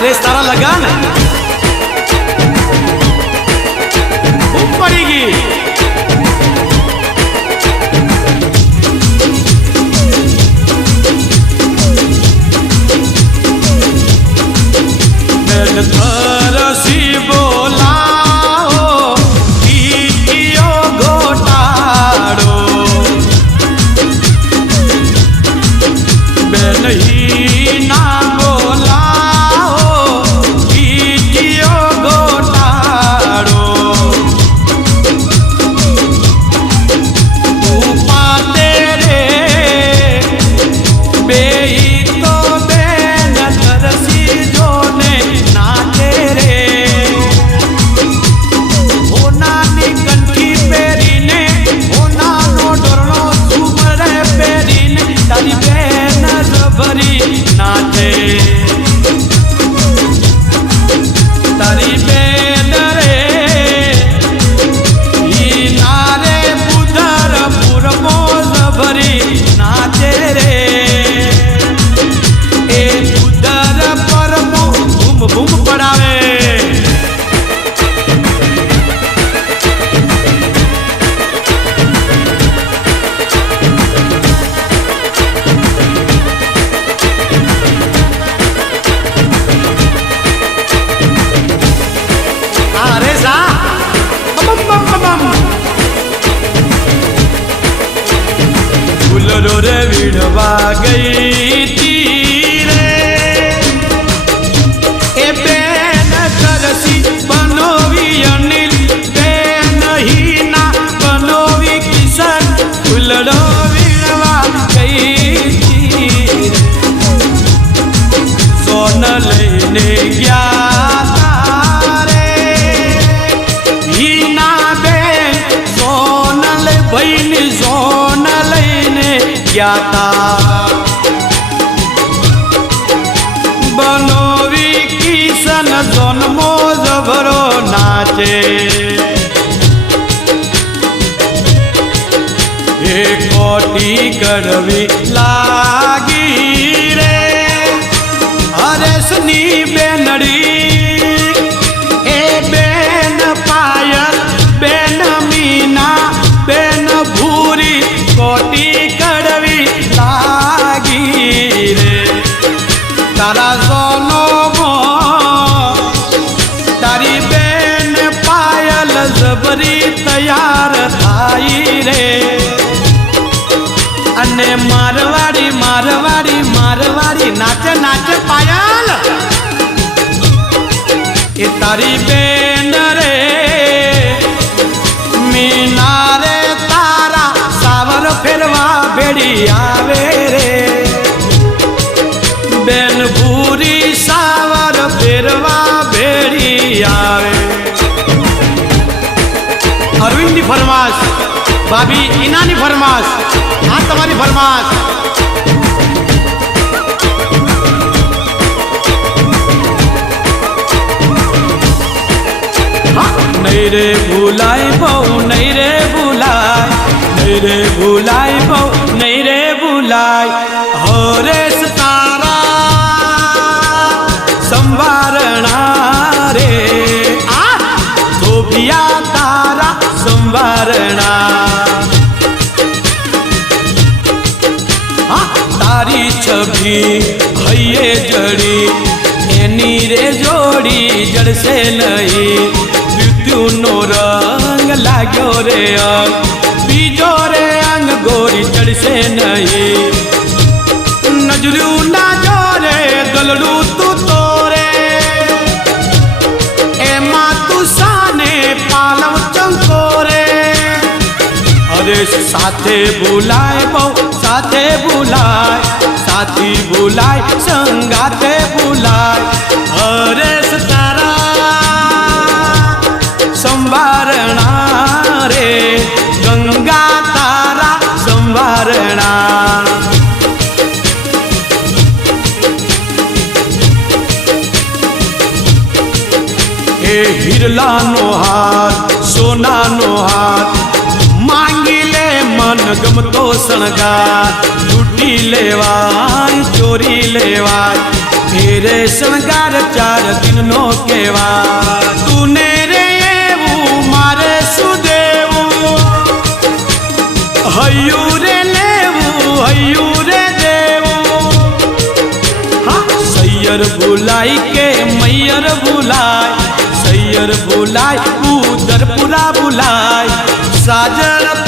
Race તારા લગાન બૂમ પડી ગઈ મેં ભીડવા ગઈ હતા બનોરી કિશન જન્મો જબરો નાચે. એ કોટી કરવી લાગી રે. હરેશની બેનડી અને મારવાડી મારવાડી મારવાડી, નાચે નાચે પાયલ. એ તારી બેન રે મીના રે તારા સાવર ફેરવા ભેડી આવે રે. બેન ભૂરી સાવર ફેરવા ભેડી આવે. અરવિંદની ફરમાશ ભાભી ઈનાની ફરમાશ. રે ભૂલાય બહુ નહીં રે ભૂલાય હરેશ તારા સંવારણા રે આ ધોબિયા તારા સંવારણા હા તારી છબી હૈયે જડી એની રે જોડી જડશે નહીં મૃત્યુનો રંગ લાગ્યો રે બીજો રે અંગ ગોરી ચડશે નહીં. નજર્યું ના જોરે, ગલડું તું તોરે. એમાં તું સાને પાલવ ચંકોરે. હરેશ સાથે બોલાય બહુ, સાથે બોલાય સાથી બોલાય સંગાતે એ હિરલાનો હાર, સોનાનો હાર. માંગી લે મન ગમતો શણગાર, લૂંટી લેવાય, ચોરી લેવાય. ફેરે શણગાર ચાર દિનનો કહેવાય. તુને રે એવું, મારે શું દેવું? હૈયું રે લેવું, હૈયું રે દેવું. હા, સૈયર ભૂલાય કે મૈયર ભૂલાય? સૈયર બોલાય ઉદરપુરા બોલાય સાજર